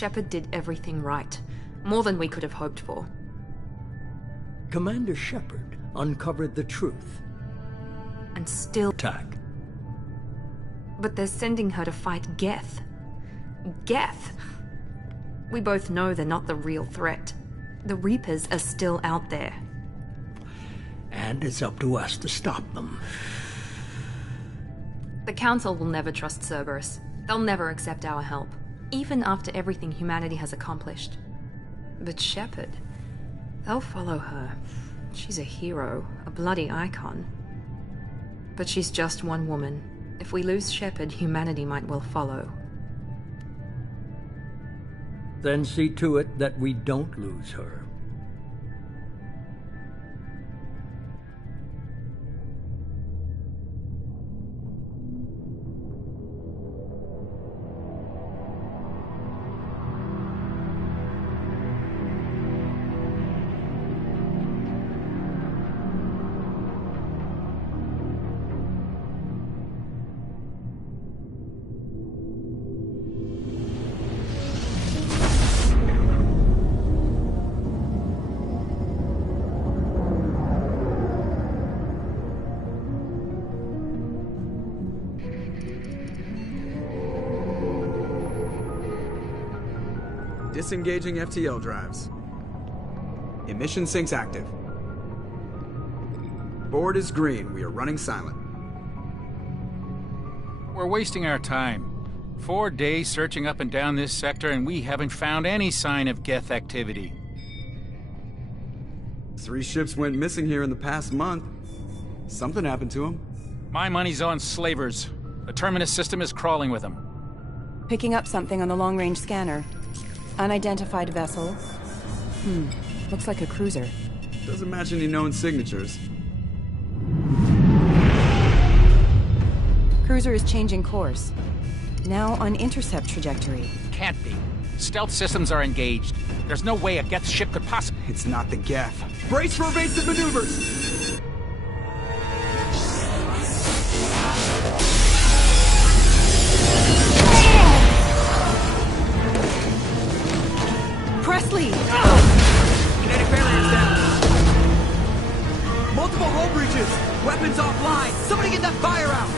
Shepard did everything right. More than we could have hoped for. Commander Shepard uncovered the truth. And still... Attack. But they're sending her to fight Geth. Geth! We both know they're not the real threat. The Reapers are still out there. And it's up to us to stop them. The Council will never trust Cerberus. They'll never accept our help, even after everything humanity has accomplished. But Shepard, they'll follow her. She's a hero, a bloody icon. But she's just one woman. If we lose Shepard, humanity might well follow. Then see to it that we don't lose her. Disengaging FTL drives. Emission sinks active. Board is green. We are running silent. We're wasting our time. 4 days searching up and down this sector, and we haven't found any sign of Geth activity. 3 ships went missing here in the past month. Something happened to them. My money's on slavers. The Terminus system is crawling with them. Picking up something on the long-range scanner. Unidentified vessel. Looks like a cruiser. Doesn't match any known signatures. Cruiser is changing course. Now on intercept trajectory. Can't be. Stealth systems are engaged. There's no way a Geth ship could possibly... It's not the Geth. Brace for evasive maneuvers! Presley! Kinetic barriers down. Multiple hull breaches. Weapons offline. Somebody get that fire out.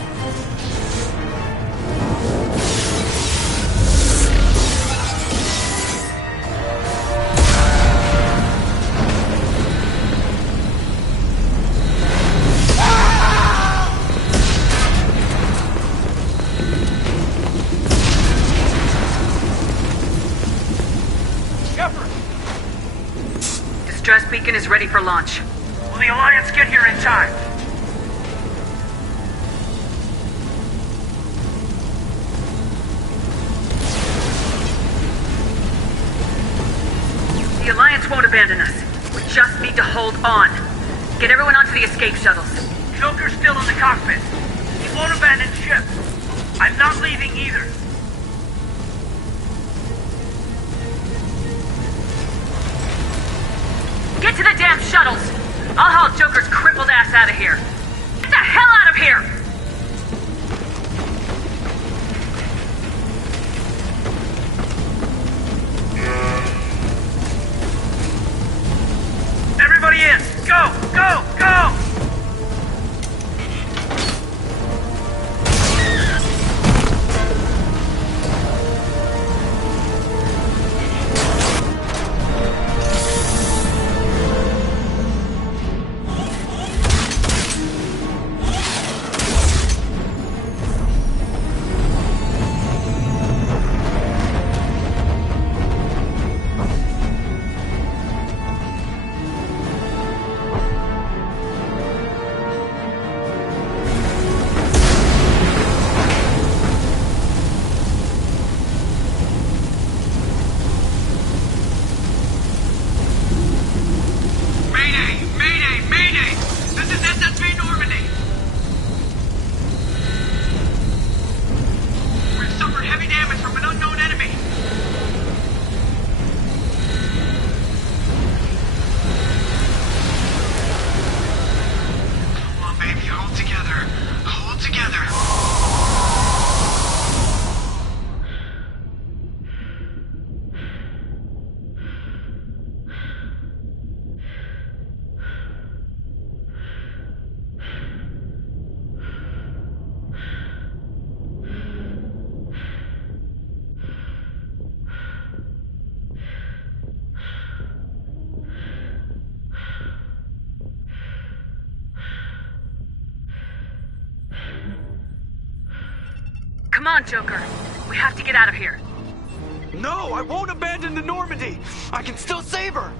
Distress beacon is ready for launch. Will the Alliance get here in time? The Alliance won't abandon us. We just need to hold on. Get everyone onto the escape shuttles. Joker's still in the cockpit. He won't abandon ship. I'm not leaving either. Get to the damn shuttles! I'll haul Joker's crippled ass out of here. Get the hell out of here! Everybody in! Go! Go! Go! Come on, Joker. We have to get out of here. No, I won't abandon the Normandy! I can still save her!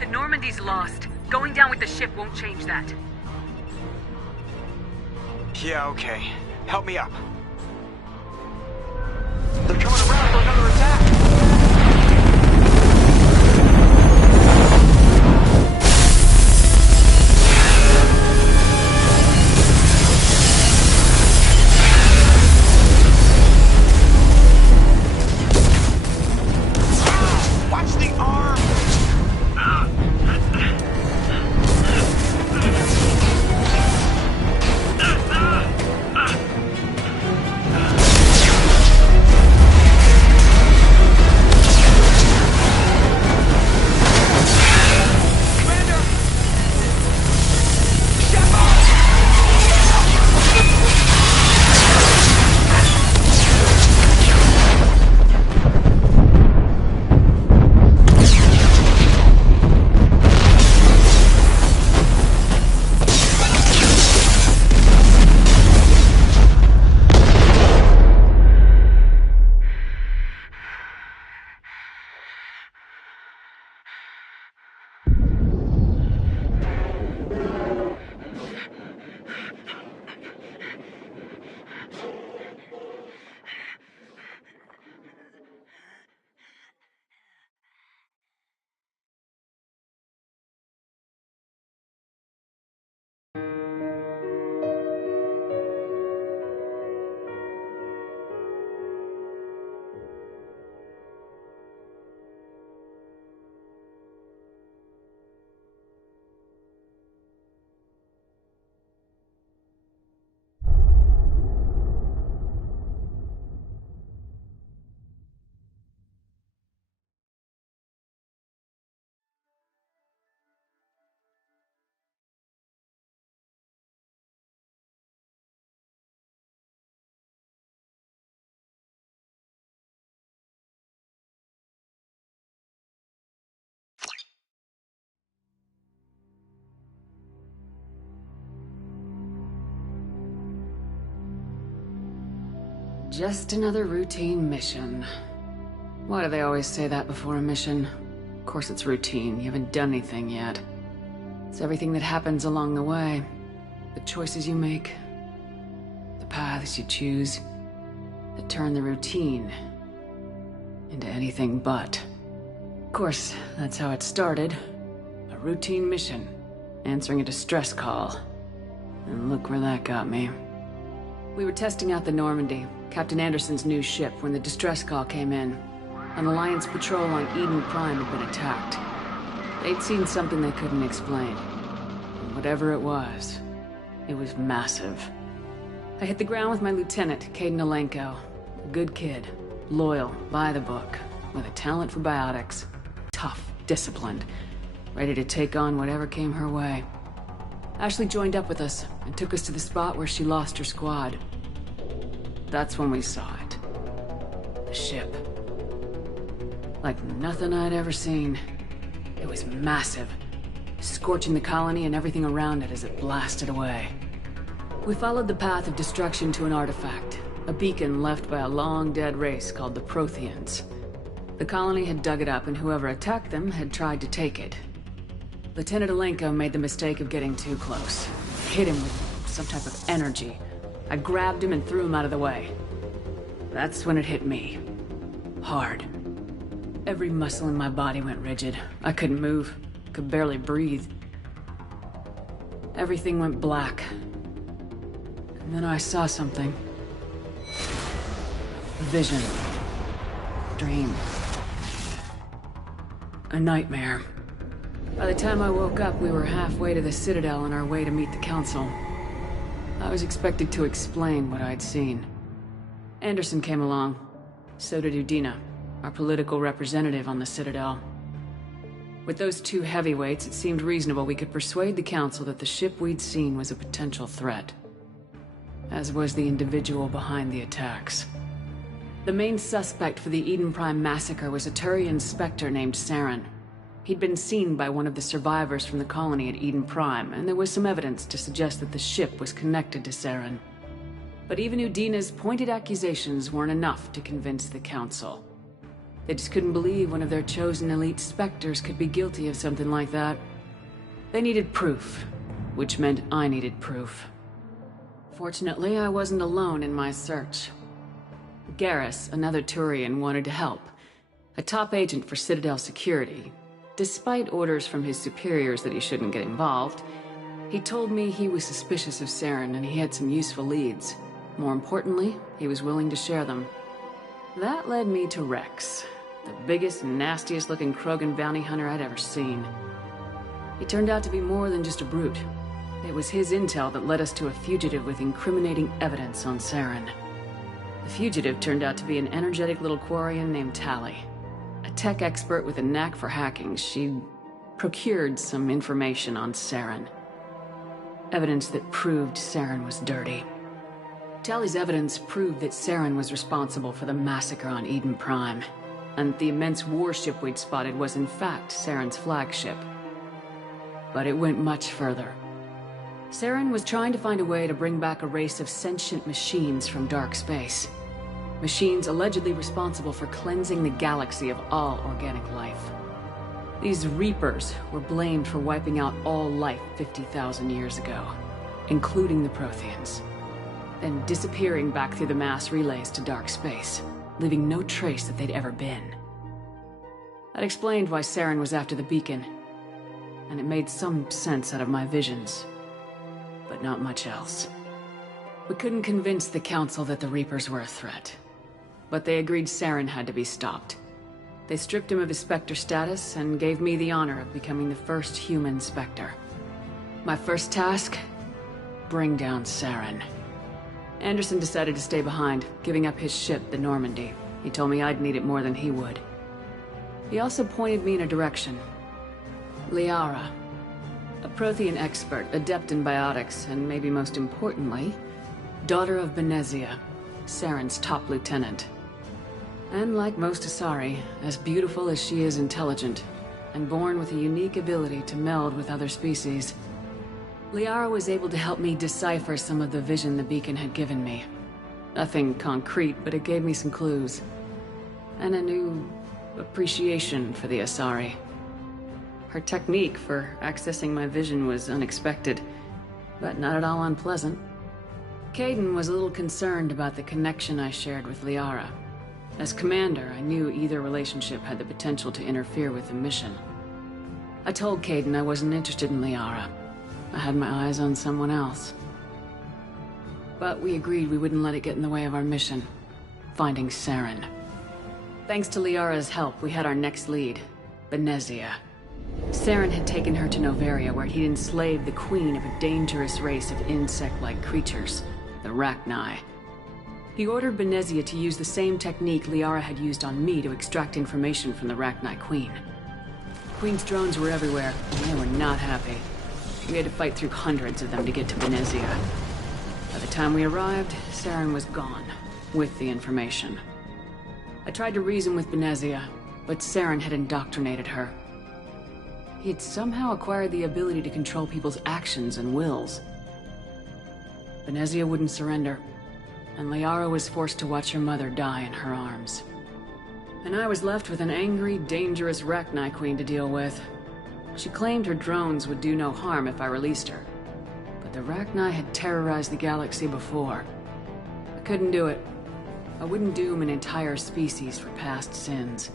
The Normandy's lost. Going down with the ship won't change that. Yeah, okay. Help me up. They're coming around for another attack! Watch the arm! Just another routine mission. Why do they always say that before a mission? Of course it's routine, you haven't done anything yet. It's everything that happens along the way. The choices you make, the paths you choose, that turn the routine into anything but. Of course, that's how it started. A routine mission, answering a distress call. And look where that got me. We were testing out the Normandy, Captain Anderson's new ship, when the distress call came in. An Alliance patrol on Eden Prime had been attacked. They'd seen something they couldn't explain. And whatever it was massive. I hit the ground with my lieutenant, Caden Alenko. A good kid, loyal, by the book, with a talent for biotics. Tough, disciplined, ready to take on whatever came her way. Ashley joined up with us and took us to the spot where she lost her squad. That's when we saw it. The ship. Like nothing I'd ever seen. It was massive, scorching the colony and everything around it as it blasted away. We followed the path of destruction to an artifact, a beacon left by a long-dead race called the Protheans. The colony had dug it up, and whoever attacked them had tried to take it. Lieutenant Alenko made the mistake of getting too close. Hit him with some type of energy. I grabbed him and threw him out of the way. That's when it hit me. Hard. Every muscle in my body went rigid. I couldn't move, could barely breathe. Everything went black. And then I saw something. A vision. Dream. A nightmare. By the time I woke up, we were halfway to the Citadel on our way to meet the Council. I was expected to explain what I'd seen. Anderson came along. So did Udina, our political representative on the Citadel. With those two heavyweights, it seemed reasonable we could persuade the Council that the ship we'd seen was a potential threat. As was the individual behind the attacks. The main suspect for the Eden Prime massacre was a Turian Spectre named Saren. He'd been seen by one of the survivors from the colony at Eden Prime, and there was some evidence to suggest that the ship was connected to Saren. But even Udina's pointed accusations weren't enough to convince the Council. They just couldn't believe one of their chosen elite Spectres could be guilty of something like that. They needed proof, which meant I needed proof. Fortunately, I wasn't alone in my search. Garrus, another Turian, wanted to help. A top agent for Citadel Security. Despite orders from his superiors that he shouldn't get involved, he told me he was suspicious of Saren and he had some useful leads. More importantly, he was willing to share them. That led me to Rex, the biggest and nastiest looking Krogan bounty hunter I'd ever seen. He turned out to be more than just a brute. It was his intel that led us to a fugitive with incriminating evidence on Saren. The fugitive turned out to be an energetic little Quarian named Tali. A tech expert with a knack for hacking, she'd procured some information on Saren. Evidence that proved Saren was dirty. Tali's evidence proved that Saren was responsible for the massacre on Eden Prime, and the immense warship we'd spotted was in fact Saren's flagship. But it went much further. Saren was trying to find a way to bring back a race of sentient machines from dark space. Machines allegedly responsible for cleansing the galaxy of all organic life. These Reapers were blamed for wiping out all life 50,000 years ago, including the Protheans, then disappearing back through the mass relays to dark space, leaving no trace that they'd ever been. That explained why Saren was after the beacon, and it made some sense out of my visions, but not much else. We couldn't convince the Council that the Reapers were a threat, but they agreed Saren had to be stopped. They stripped him of his Spectre status and gave me the honor of becoming the first human Spectre. My first task? Bring down Saren. Anderson decided to stay behind, giving up his ship, the Normandy. He told me I'd need it more than he would. He also pointed me in a direction. Liara. A Prothean expert, adept in biotics, and maybe most importantly, daughter of Benezia, Saren's top lieutenant. And like most Asari, as beautiful as she is intelligent, and born with a unique ability to meld with other species. Liara was able to help me decipher some of the vision the beacon had given me. Nothing concrete, but it gave me some clues. And a new appreciation for the Asari. Her technique for accessing my vision was unexpected, but not at all unpleasant. Kaidan was a little concerned about the connection I shared with Liara. As commander, I knew either relationship had the potential to interfere with the mission. I told Kaidan I wasn't interested in Liara. I had my eyes on someone else. But we agreed we wouldn't let it get in the way of our mission, finding Saren. Thanks to Liara's help, we had our next lead, Benezia. Saren had taken her to Noveria, where he'd enslaved the queen of a dangerous race of insect-like creatures, the Rachni. He ordered Benezia to use the same technique Liara had used on me to extract information from the Rachni Queen. The Queen's drones were everywhere, and they were not happy. We had to fight through hundreds of them to get to Benezia. By the time we arrived, Saren was gone, with the information. I tried to reason with Benezia, but Saren had indoctrinated her. He had somehow acquired the ability to control people's actions and wills. Benezia wouldn't surrender, and Liara was forced to watch her mother die in her arms. And I was left with an angry, dangerous Rachni Queen to deal with. She claimed her drones would do no harm if I released her. But the Rachni had terrorized the galaxy before. I couldn't do it. I wouldn't doom an entire species for past sins.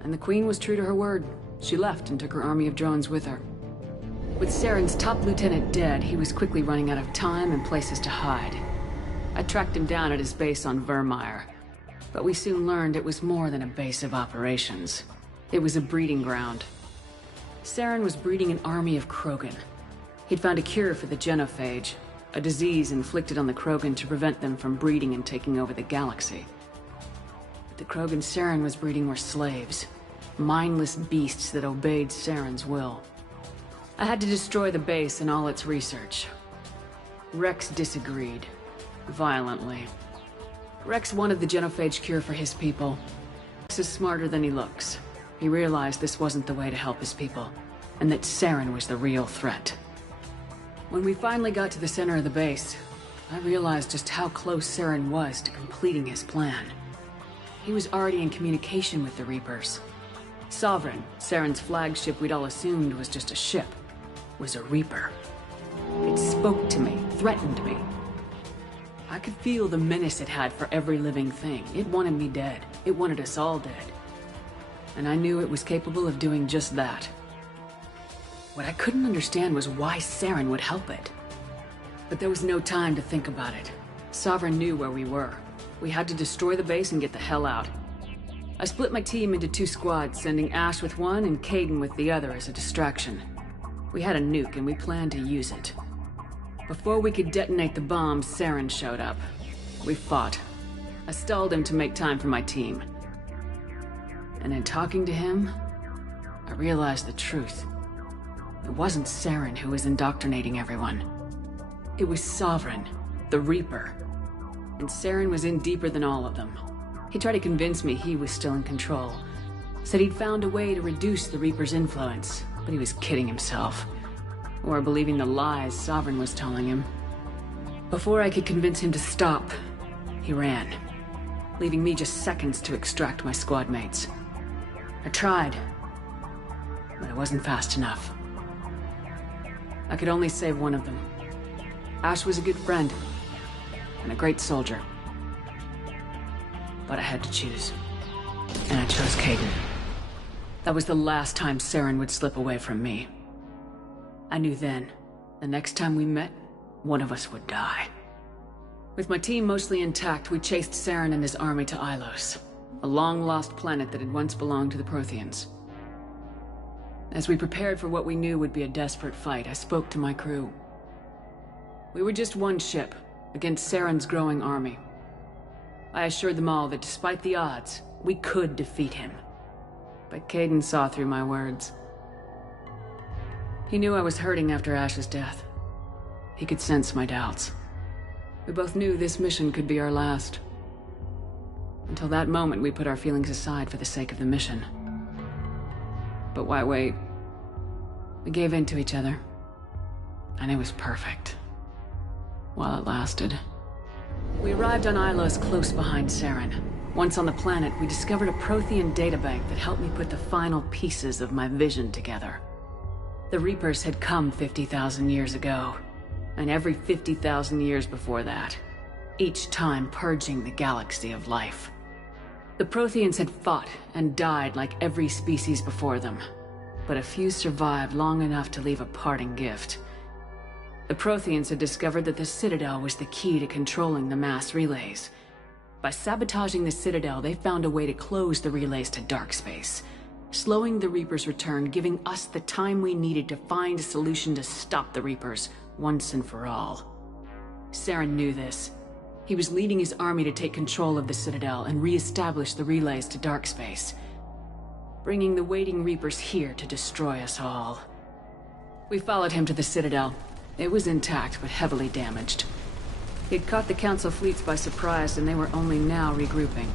And the Queen was true to her word. She left and took her army of drones with her. With Saren's top lieutenant dead, he was quickly running out of time and places to hide. I tracked him down at his base on Vermeer, but we soon learned it was more than a base of operations. It was a breeding ground. Saren was breeding an army of Krogan. He'd found a cure for the genophage, a disease inflicted on the Krogan to prevent them from breeding and taking over the galaxy. But the Krogan Saren was breeding were slaves, mindless beasts that obeyed Saren's will. I had to destroy the base and all its research. Rex disagreed. Violently. Rex wanted the genophage cure for his people. Rex is smarter than he looks. He realized this wasn't the way to help his people, and that Saren was the real threat. When we finally got to the center of the base, I realized just how close Saren was to completing his plan. He was already in communication with the Reapers. Sovereign, Saren's flagship we'd all assumed was just a ship, was a Reaper. It spoke to me, threatened me. I could feel the menace it had for every living thing. It wanted me dead. It wanted us all dead. And I knew it was capable of doing just that. What I couldn't understand was why Saren would help it. But there was no time to think about it. Sovereign knew where we were. We had to destroy the base and get the hell out. I split my team into 2 squads, sending Ash with one and Caden with the other as a distraction. We had a nuke and we planned to use it. Before we could detonate the bomb, Saren showed up. We fought. I stalled him to make time for my team. And in talking to him, I realized the truth. It wasn't Saren who was indoctrinating everyone. It was Sovereign, the Reaper. And Saren was in deeper than all of them. He tried to convince me he was still in control. Said he'd found a way to reduce the Reaper's influence, but he was kidding himself. Or believing the lies Sovereign was telling him. Before I could convince him to stop, he ran, leaving me just seconds to extract my squad mates. I tried, but it wasn't fast enough. I could only save one of them. Ash was a good friend, and a great soldier. But I had to choose. And I chose Caden. That was the last time Saren would slip away from me. I knew then, the next time we met, one of us would die. With my team mostly intact, we chased Saren and his army to Ilos, a long-lost planet that had once belonged to the Protheans. As we prepared for what we knew would be a desperate fight, I spoke to my crew. We were just one ship, against Saren's growing army. I assured them all that despite the odds, we could defeat him. But Caden saw through my words. He knew I was hurting after Ash's death. He could sense my doubts. We both knew this mission could be our last. Until that moment, we put our feelings aside for the sake of the mission. But why wait? We gave in to each other. And it was perfect. While it lasted. We arrived on Ilos close behind Saren. Once on the planet, we discovered a Prothean databank that helped me put the final pieces of my vision together. The Reapers had come 50,000 years ago, and every 50,000 years before that, each time purging the galaxy of life. The Protheans had fought and died like every species before them, but a few survived long enough to leave a parting gift. The Protheans had discovered that the Citadel was the key to controlling the mass relays. By sabotaging the Citadel, they found a way to close the relays to dark space, slowing the Reapers' return, giving us the time we needed to find a solution to stop the Reapers once and for all. Saren knew this. He was leading his army to take control of the Citadel and re-establish the relays to dark space, bringing the waiting Reapers here to destroy us all. We followed him to the Citadel. It was intact, but heavily damaged. He'd caught the Council fleets by surprise, and they were only now regrouping.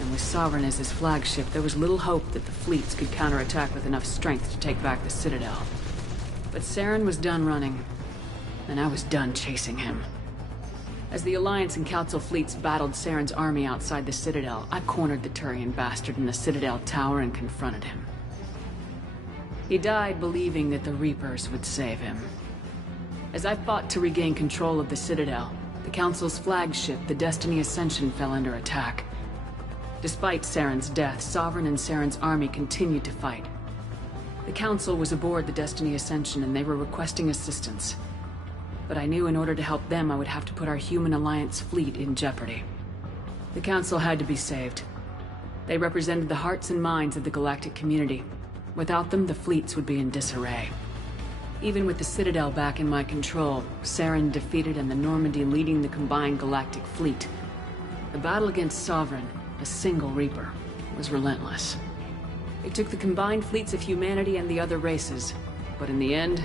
And with Sovereign as his flagship, there was little hope that the fleets could counterattack with enough strength to take back the Citadel. But Saren was done running, and I was done chasing him. As the Alliance and Council fleets battled Saren's army outside the Citadel, I cornered the Turian bastard in the Citadel tower and confronted him. He died believing that the Reapers would save him. As I fought to regain control of the Citadel, the Council's flagship, the Destiny Ascension, fell under attack. Despite Saren's death, Sovereign and Saren's army continued to fight. The Council was aboard the Destiny Ascension and they were requesting assistance. But I knew in order to help them, I would have to put our human Alliance fleet in jeopardy. The Council had to be saved. They represented the hearts and minds of the galactic community. Without them, the fleets would be in disarray. Even with the Citadel back in my control, Saren defeated and the Normandy leading the combined galactic fleet. The battle against Sovereign, a single Reaper, was relentless. It took the combined fleets of humanity and the other races, but in the end,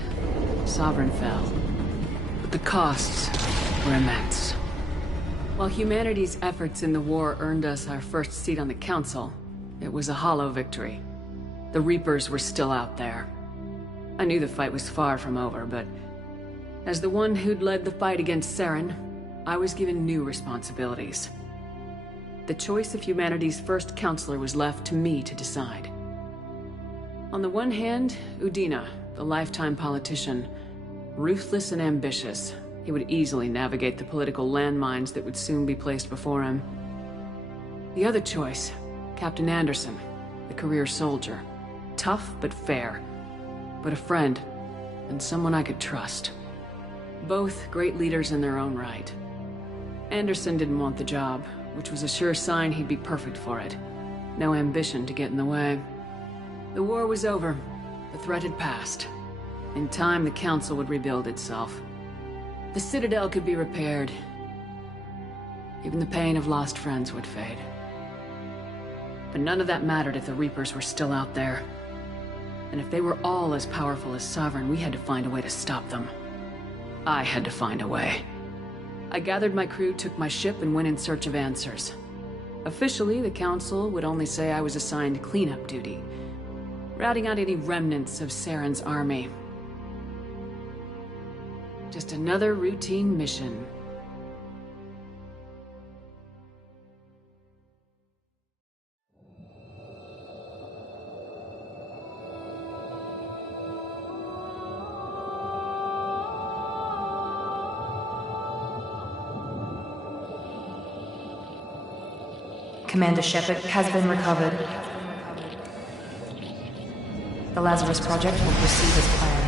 Sovereign fell. But the costs were immense. While humanity's efforts in the war earned us our first seat on the Council, it was a hollow victory. The Reapers were still out there. I knew the fight was far from over, but as the one who'd led the fight against Saren, I was given new responsibilities. The choice of humanity's first counselor was left to me to decide. On the one hand, Udina, the lifetime politician. Ruthless and ambitious, he would easily navigate the political landmines that would soon be placed before him. The other choice, Captain Anderson, the career soldier. Tough but fair, but a friend, and someone I could trust. Both great leaders in their own right. Anderson didn't want the job, which was a sure sign he'd be perfect for it. No ambition to get in the way. The war was over. The threat had passed. In time, the Council would rebuild itself. The Citadel could be repaired. Even the pain of lost friends would fade. But none of that mattered if the Reapers were still out there. And if they were all as powerful as Sovereign, we had to find a way to stop them. I had to find a way. I gathered my crew, took my ship, and went in search of answers. Officially, the Council would only say I was assigned cleanup duty, routing out any remnants of Saren's army. Just another routine mission. Commander Shepard has been recovered. The Lazarus Project will proceed as planned.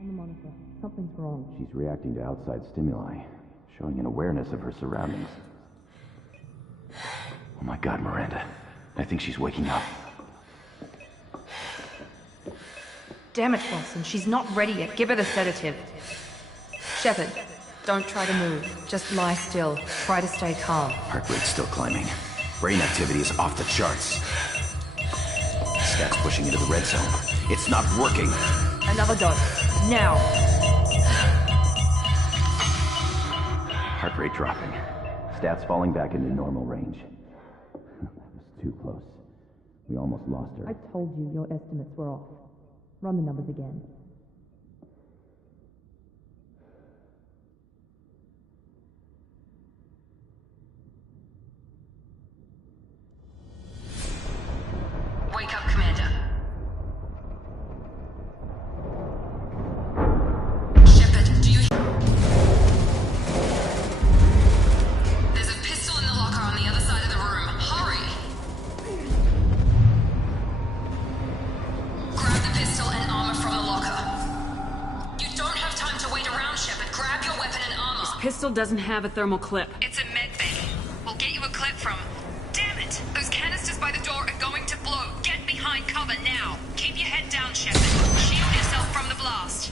On the monitor. Something's wrong. She's reacting to outside stimuli, showing an awareness of her surroundings. Oh my god, Miranda. I think she's waking up. Damn it, Wilson. She's not ready yet. Give her the sedative. Shepard, don't try to move. Just lie still. Try to stay calm. Heart rate's still climbing. Brain activity is off the charts. Stats pushing into the red zone. It's not working. Another dose. Now. Heart rate dropping. Stats falling back into normal range. That was too close. We almost lost her. I told you your estimates were off. Run the numbers again. Wake up, Commander. Shepard, do you... There's a pistol in the locker on the other side of the room. Hurry! Grab the pistol and armor from the locker. You don't have time to wait around, Shepard. Grab your weapon and armor. This pistol doesn't have a thermal clip. It's a med bay. We'll get you a clip from... Damn it! Those canisters by the door are going to blow. Get behind cover now. Keep your head down, Shepard. Shield yourself from the blast.